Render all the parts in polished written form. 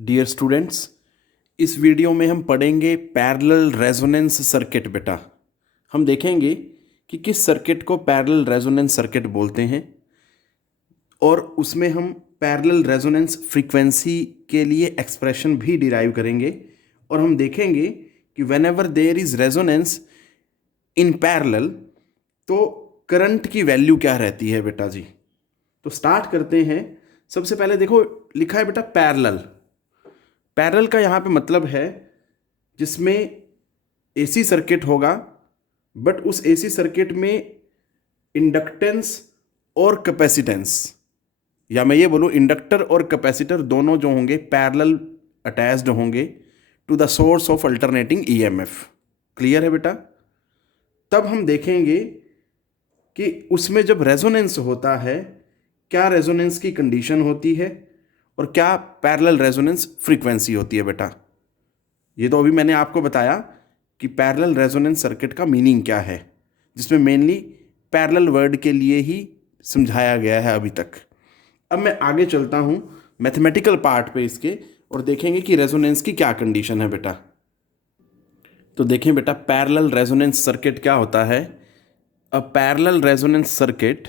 Dear students, इस video में हम पढ़ेंगे पैरेलल रेजोनेंस सर्किट। बेटा, हम देखेंगे कि किस सर्किट को पैरेलल रेजोनेंस सर्किट बोलते हैं और उसमें हम पैरेलल रेजोनेंस फ्रीक्वेंसी के लिए एक्सप्रेशन भी डिराइव करेंगे और हम देखेंगे कि whenever there is resonance in parallel तो करंट की वैल्यू क्या रहती है। बेटा जी, तो स्टार्ट करते हैं। सबसे पहले देखो, लिखा है बेटा पैरेलल। पैरेलल का यहाँ पे मतलब है जिसमें एसी सर्किट होगा, बट उस एसी सर्किट में इंडक्टेंस और कैपेसिटेंस, या मैं ये बोलूँ इंडक्टर और कैपेसिटर दोनों जो होंगे पैरेलल अटैच्ड होंगे to the source of alternating EMF. Clear है बेटा? तब हम देखेंगे कि उसमें जब रेजोनेंस होता है क्या रेजोनेंस की कंडीशन होती है और क्या पैरेलल रेजोनेंस फ्रीक्वेंसी होती है। बेटा, ये तो अभी मैंने आपको बताया कि पैरेलल रेजोनेंस सर्किट का मीनिंग क्या है, जिसमें मेनली पैरेलल वर्ड के लिए ही समझाया गया है अभी तक। अब मैं आगे चलता हूँ मैथमेटिकल पार्ट पे इसके और देखेंगे कि रेजोनेंस की क्या कंडीशन है। बेटा, तो देखें बेटा, पैरेलल रेजोनेंस सर्किट क्या होता है। A parallel resonance circuit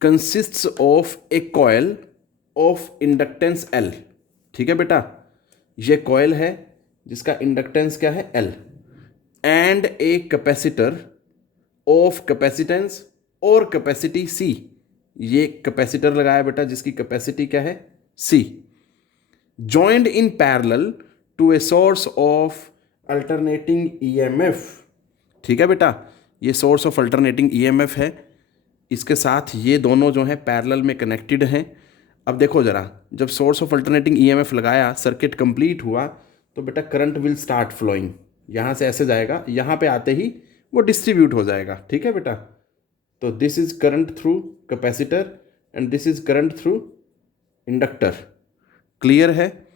consists of A coil of inductance L। ठीक है बेटा, ये कॉइल है जिसका इंडक्टेंस क्या है, L, and a capacitor of capacitance और कैपेसिटी C। ये कैपेसिटर लगाया बेटा जिसकी कैपेसिटी क्या है, C, joined in parallel to a source of alternating EMF। ठीक है बेटा, ये सोर्स ऑफ अल्टरनेटिंग ईएमएफ है, इसके साथ ये दोनों जो हैं पैरेलल में कनेक्टेड हैं। अब देखो ज़रा, जब सोर्स ऑफ अल्टरनेटिंग ईएमएफ लगाया, सर्किट कंप्लीट हुआ, तो बेटा करंट विल स्टार्ट फ्लोइंग। यहाँ से ऐसे जाएगा, यहाँ पे आते ही वो डिस्ट्रीब्यूट हो जाएगा। ठीक है बेटा, तो this is current through capacitor and this is current through inductor. Clear है?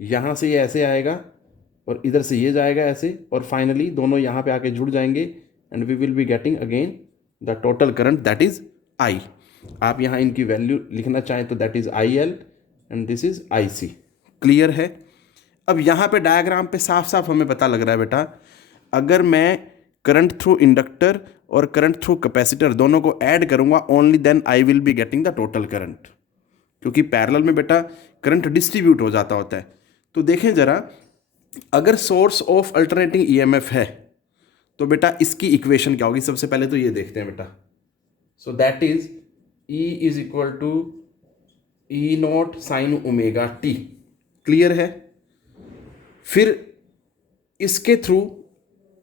यहाँ से ये ऐसे आएगा और इधर से ये जाएगा ऐसे, और फाइनली दोनों यहाँ पे आके जुड़ जाएंगे and we will be getting again the total current, that is I. आप यहाँ इनकी वैल्यू लिखना चाहें तो that is I L and this is I C. Clear है? अब यहाँ पे डायग्राम पे साफ साफ हमें पता लग रहा है बेटा, अगर मैं करंट थ्रू इंडक्टर और करंट थ्रू कैपेसिटर दोनों को ऐड करूँगा, only then I will be getting the total current, क्योंकि पैरेलल में बेटा करंट डिस्ट्रीब्यूट हो जाता होता है। तो देखें ज़रा, अगर सोर्स ऑफ अल्टरनेटिंग ईएमएफ है तो बेटा इसकी इक्वेशन क्या होगी। सबसे पहले तो ये देखते हैं बेटा, so that is E is equal to E naught sine omega t. Clear है? फिर इसके थ्रू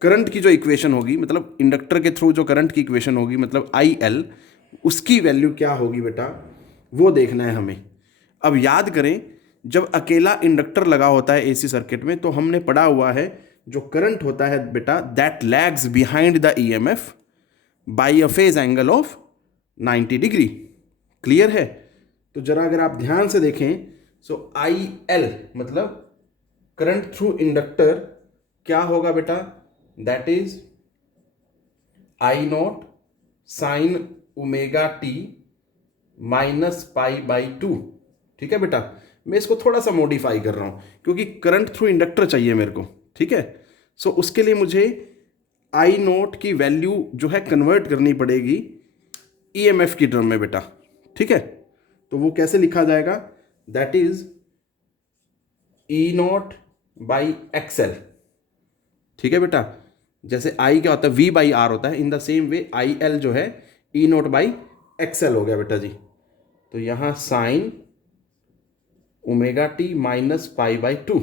करंट की जो इक्वेशन होगी, मतलब इंडक्टर के थ्रू जो करंट की इक्वेशन होगी, मतलब आई एल, उसकी वैल्यू क्या होगी बेटा, वो देखना है हमें। अब याद करें, जब अकेला इंडक्टर लगा होता है एसी सर्किट में, तो हमने पढ़ा हुआ है जो करंट होता है बेटा, that lags behind the EMF by a phase angle of 90 डिग्री। क्लियर है? तो जरा अगर आप ध्यान से देखें, सो आई एल मतलब करंट थ्रू इंडक्टर क्या होगा बेटा, that is I naught sine omega t minus pi by two. ठीक है बेटा, मैं इसको थोड़ा सा मॉडिफाई कर रहा हूं क्योंकि करंट थ्रू इंडक्टर चाहिए मेरे को। ठीक है, सो उसके लिए मुझे आई नोट की वैल्यू जो है कन्वर्ट करनी पड़ेगी ईएमएफ की टर्म में बेटा। ठीक है, तो वो कैसे लिखा जाएगा, that is E not by XL. ठीक है बेटा, जैसे आई क्या होता है, वी बाई आर होता है, in the same way I L जो है ई नॉट बाई एक्सएल हो गया बेटा जी। तो यहां sign omega t minus pi by to,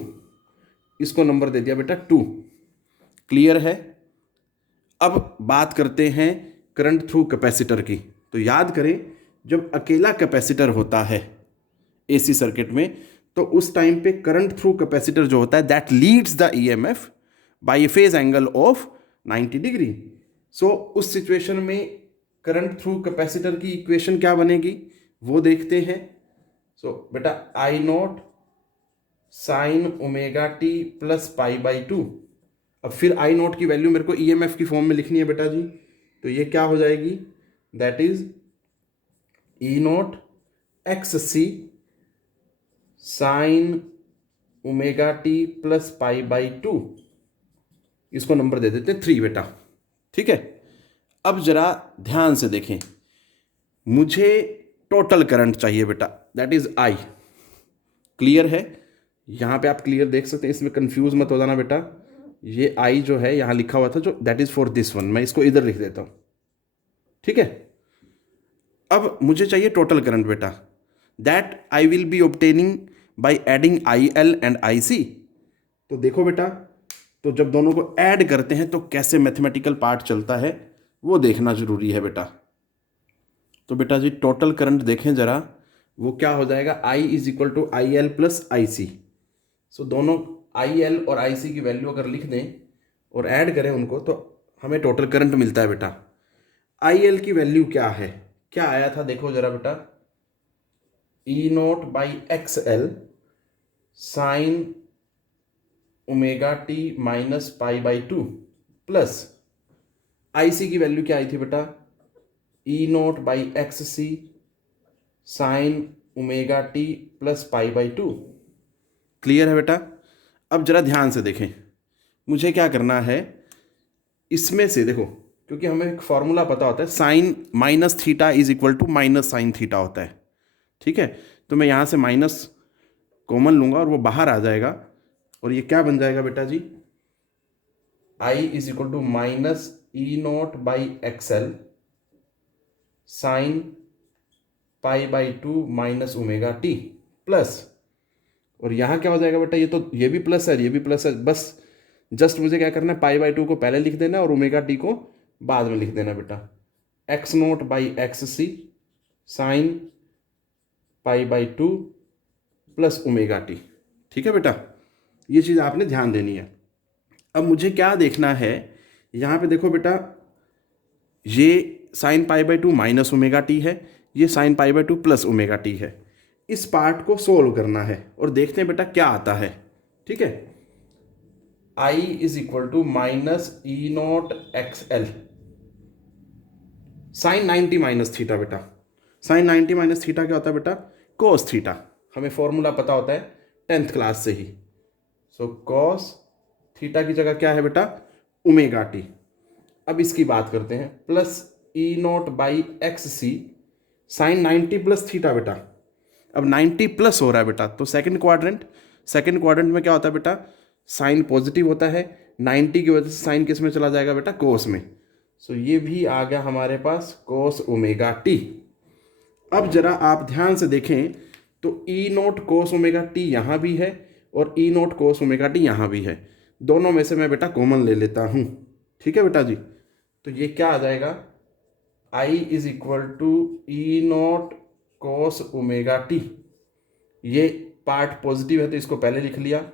इसको नंबर दे दिया बेटा 2। क्लियर है? अब बात करते हैं करंट थ्रू कैपेसिटर की। तो याद करें, जब अकेला कैपेसिटर होता है एसी सर्किट में, तो उस टाइम पे करंट थ्रू कैपेसिटर जो होता है that leads the EMF by a phase angle of 90 degree. So उस सिचुएशन में करंट थ्रू कैपेसिटर की इक्वेशन क्या बनेगी वो देखते हैं। सो बेटा I naught sine omega t plus pi by two. अब फिर आई नॉट की वैल्यू मेरे को ईएमएफ की फॉर्म में लिखनी है बेटा जी, तो ये क्या हो जाएगी, that is E naught X C sine omega t plus pi by 2, इसको नंबर दे देते हैं 3 बेटा। ठीक है, अब जरा ध्यान से देखें, मुझे टोटल करंट चाहिए बेटा, दैट इज आई। क्लियर है? यहाँ पे आप क्लियर देख सकते हैं, इसमें कंफ्यूज मत हो जाना बेटा। ये आई जो है यहाँ लिखा हुआ था जो, that is for this one, मैं इसको इधर लिख देता हूँ। ठीक है, अब मुझे चाहिए टोटल करंट बेटा, that I will be obtaining by adding I L and I C. तो देखो बेटा, तो जब दोनों को ऐड करते हैं तो कैसे मैथमेटिकल पार्ट चलता है वो देखना जरूरी है बेटा। तो बेटा जी टोटल करंट देखें जरा, वो क्या हो जाएगा, I is equal to I L plus I C. So दोनों आई एल और आई सी की वैल्यू अगर लिख दें और ऐड करें उनको तो हमें टोटल करंट मिलता है बेटा। आई एल की वैल्यू क्या है, क्या आया था देखो जरा बेटा, E note by X L sine omega t minus pi by 2 plus I C की वैल्यू क्या आई थी बेटा, E note by X C sine omega t plus pi by 2। Clear है बेटा? अब जरा ध्यान से देखें, मुझे क्या करना है, इसमें से देखो, क्योंकि हमें एक फॉर्मूला पता होता है, sine minus theta is equal to minus sine theta होता है। ठीक है, तो मैं यहाँ से माइनस कॉमन लूँगा और वो बाहर आ जाएगा, और ये क्या बन जाएगा बेटा जी, I is equal to minus E note by X L sine pi by 2 minus omega t plus, और यहाँ क्या हो जाएगा बेटा, ये भी प्लस है, ये भी प्लस है, बस जस्ट मुझे क्या करना है, पाई बाई 2 को पहले लिख देना और ओमेगा टी को बाद में लिख देना बेटा, X note by X C sine pi by 2 plus omega t. ठीक है बेटा, ये चीज़ आपने ध्यान देनी है। अब मुझे क्या देखना है, यहाँ पे देखो बेटा, ये sign pi by 2 minus omega T है, ये sign pi by 2 plus omega T है। इस पार्ट को सोल्व करना है और देखते हैं बेटा क्या आता है। ठीक है, I is equal to minus E naught X L sine 90 minus theta बेटा, साइन 90 माइनस थीटा क्या होता है बेटा, कोस थीटा। हमें फॉर्मूला पता होता है 10th क्लास से ही। सो कॉस थीटा की जगह क्या है बेटा, ओमेगा टी। अब इसकी बात करते हैं, plus E note by X C sine 90 plus theta बेटा। अब 90 प्लस हो रहा है बेटा, तो सेकंड क्वाड्रेंट में क्या होता है बेटा, साइन पॉजिटिव होता है, 90 की वजह से साइन किस में चला जाएगा बेटा, कोस में। सो ये भी आ गया हमारे पास कोस ओमेगा टी। अब जरा आप ध्यान से देखें तो ई नोट कोस ओमेगा टी यहाँ भी है और ई नोट कोस ओमेगा टी यहाँ भी है, दोनों में से मैं बेटा कॉमन ले लेता हूँ। ठीक है बेटा जी, तो ये क्या आ जाएगा, I is equal to E naught cos omega t, ये पार्ट पॉजिटिव है तो इसको पहले लिख लिया,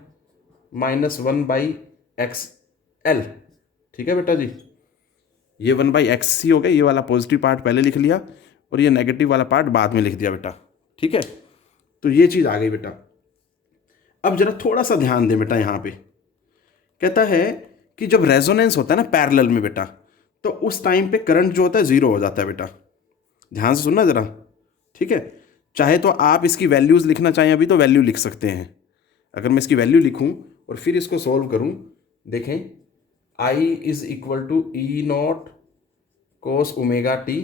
माइनस 1 बाई एक्स एल। ठीक है बेटा जी, ये 1 बाई एक्स सी हो गया, ये वाला पॉजिटिव पार्ट पहले लिख लिया और ये नेगेटिव वाला पार्ट बाद में लिख दिया बेटा। ठीक है, तो ये चीज़ आ गई बेटा। अब जरा थोड़ा सा ध्यान दें बेटा, यहाँ पे कहता है कि जब रेजोनेंस होता है ना पैरेलल में बेटा, तो उस टाइम पे करंट जो होता है ज़ीरो हो जाता है बेटा। ध्यान से सुनना ज़रा। ठीक है, चाहे तो आप इसकी वैल्यूज़ लिखना चाहें अभी तो वैल्यू लिख सकते हैं। अगर मैं इसकी वैल्यू लिखूं और फिर इसको सॉल्व करूं, देखें I is equal to E naught cos omega t.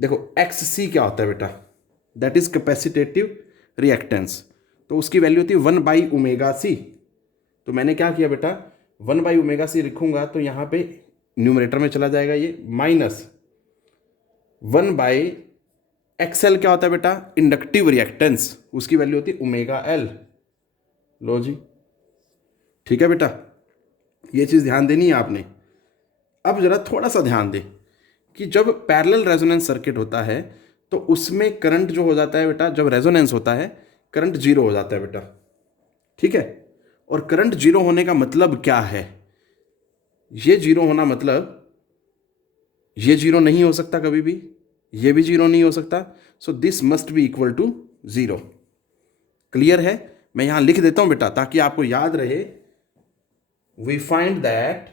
देखो एक्स सी क्या होता है बेटा, दैट इज कैपेसिटेटिव रिएक्टेंस, तो उसकी वैल्यू होती है 1 बाई ओमेगा सी। तो मैंने क्या किया बेटा, 1 बाई ओमेगा सी लिखूंगा तो यहाँ पे न्यूमरेटर में चला जाएगा ये, माइनस 1 बाई एक्सएल क्या होता है बेटा, इंडक्टिव रिएक्टेंस, उसकी वैल्यू होती है ओमेगा एल। लो जी, ठीक है बेटा, ये चीज़ ध्यान देनी है आपने। अब जरा थोड़ा सा ध्यान दें कि जब पैरेलल रेजोनेंस सर्किट होता है तो उसमें करंट जो हो जाता है बेटा, जब रेजोनेंस होता है करंट जीरो हो जाता है बेटा। ठीक है, और करंट जीरो होने का मतलब क्या है, ये जीरो होना मतलब ये जीरो नहीं हो सकता कभी भी, ये भी जीरो नहीं हो सकता, so this must be equal to zero. Clear है? मैं यहां लिख देता हूं बेटा ताकि आपको याद रहे। We find that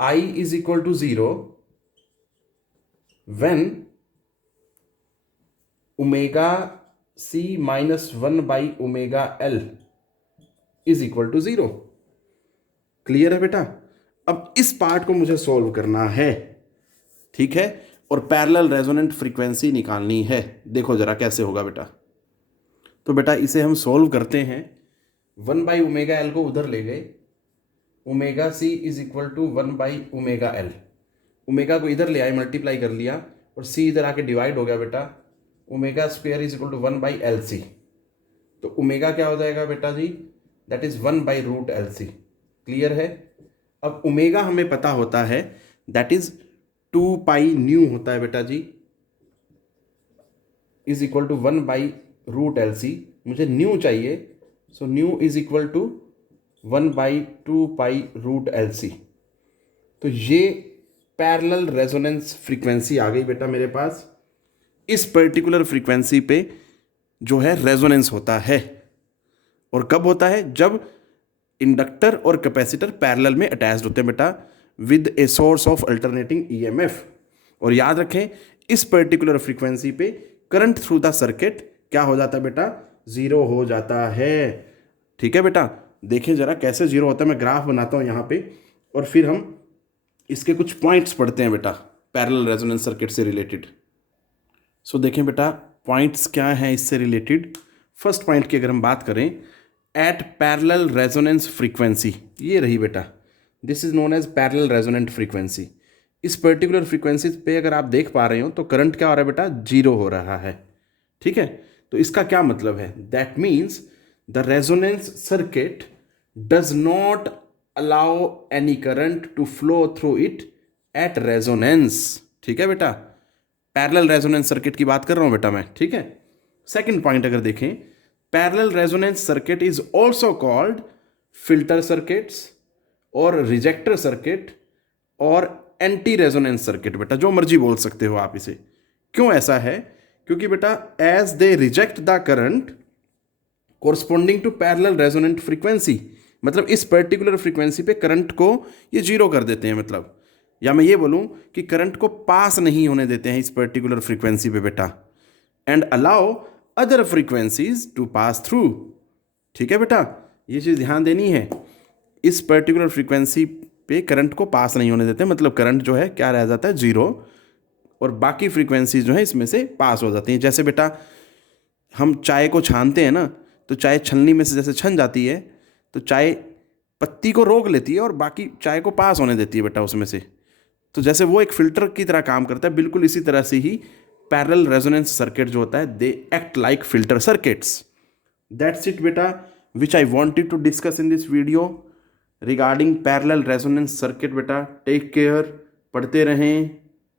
I is equal to 0 when omega C minus 1/ω_L is equal to 0। Clear है बेटा? अब इस पार्ट को मुझे सॉल्व करना है, ठीक है, और पैरेलल रेजोनेंट फ्रीक्वेंसी निकालनी है। देखो जरा कैसे होगा बेटा। तो बेटा इसे हम सॉल्व करते हैं। 1/ω_L को उधर ले गए, omega C is equal to 1/ω_L। Omega को इधर ले आए, मल्टीप्लाई कर लिया, और सी इधर आके डिवाइड हो गया बेटा। Omega square is equal to 1/LC। तो ओमेगा क्या हो जाएगा बेटा जी? That is 1/√LC। क्लियर है? अब ओमेगा हमें पता होता है, दैट इज 2π होता है बेटा जी, इज इक्वल टू 1/√LC। मुझे न्यू चाहिए, सो nu is equal to 1/2π√LC। तो ये पैरेलल रेजोनेंस फ्रीक्वेंसी आ गई बेटा मेरे पास। इस पर्टिकुलर फ्रीक्वेंसी पे जो है रेजोनेंस होता है, और कब होता है? जब इंडक्टर और कैपेसिटर पैरेलल में अटैच्ड होते हैं बेटा, with a source of alternating EMF. और याद रखें, इस पर्टिकुलर फ्रीक्वेंसी पे करंट थ्रू द सर्किट क्या हो जाता है बेटा? जीरो हो जाता है। ठीक है बेटा, देखें जरा कैसे जीरो होता है। मैं ग्राफ बनाता हूं यहां पे, और फिर हम इसके कुछ पॉइंट्स पढ़ते हैं बेटा पैरेलल रेजोनेंस सर्किट से रिलेटेड। सो देखें बेटा पॉइंट्स क्या हैं इससे रिलेटेड। फर्स्ट पॉइंट की अगर हम बात करें, एट पैरेलल रेजोनेंस फ्रीक्वेंसी, ये रही बेटा, this is known as parallel resonant frequency. इस पर्टिकुलर फ्रीक्वेंसी पे अगर आप देख पा रहे हो तो करंट क्या हो रहा है बेटा? जीरो हो रहा है। ठीक है, तो इसका क्या मतलब है? That means the resonance circuit does not allow any current to flow through it at resonance. ठीक है बेटा, पैरेलल रेजोनेंस सर्किट की बात कर रहा हूं बेटा मैं। ठीक है, सेकंड पॉइंट अगर देखें, parallel resonance circuit is also called filter circuits और रिजेक्टर सर्किट और एंटी रेजोनेंस सर्किट। बेटा जो मर्जी बोल सकते हो आप इसे। क्यों ऐसा है? क्योंकि बेटा as they reject the current corresponding to parallel resonant frequency, मतलब इस पर्टिकुलर फ्रीक्वेंसी पे करंट को ये जीरो कर देते हैं, मतलब, या मैं ये बोलूं कि करंट को पास नहीं होने देते हैं इस पर्टिकुलर फ्रीक्वेंसी पे बेटा, and allow other frequencies to pass through. ठीक है बेटा, ये चीज़ ध्यान देनी है। इस पर्टिकुलर फ्रीक्वेंसी पे करंट को पास नहीं होने देते, मतलब करंट जो है क्या रह जाता है? जीरो, और बाकी फ्रीक्वेंसीज जो है इसमें से पास हो जाती हैं। जैसे बेटा हम चाय को छानते हैं ना, तो चाय छलनी में से जैसे छन जाती है, तो चाय पत्ती को रोक लेती है और बाकी चाय को पास होने देती है बेटा उसमें से। तो जैसे वो एक फिल्टर की तरह काम करता है, बिल्कुल इसी तरह से ही पैरेलल रेजोनेंस सर्किट जो होता है, they act like filter circuits. That's it बेटा, which I wanted to discuss in this video regarding parallel resonance circuit. बेटा टेक केयर, पढ़ते रहें।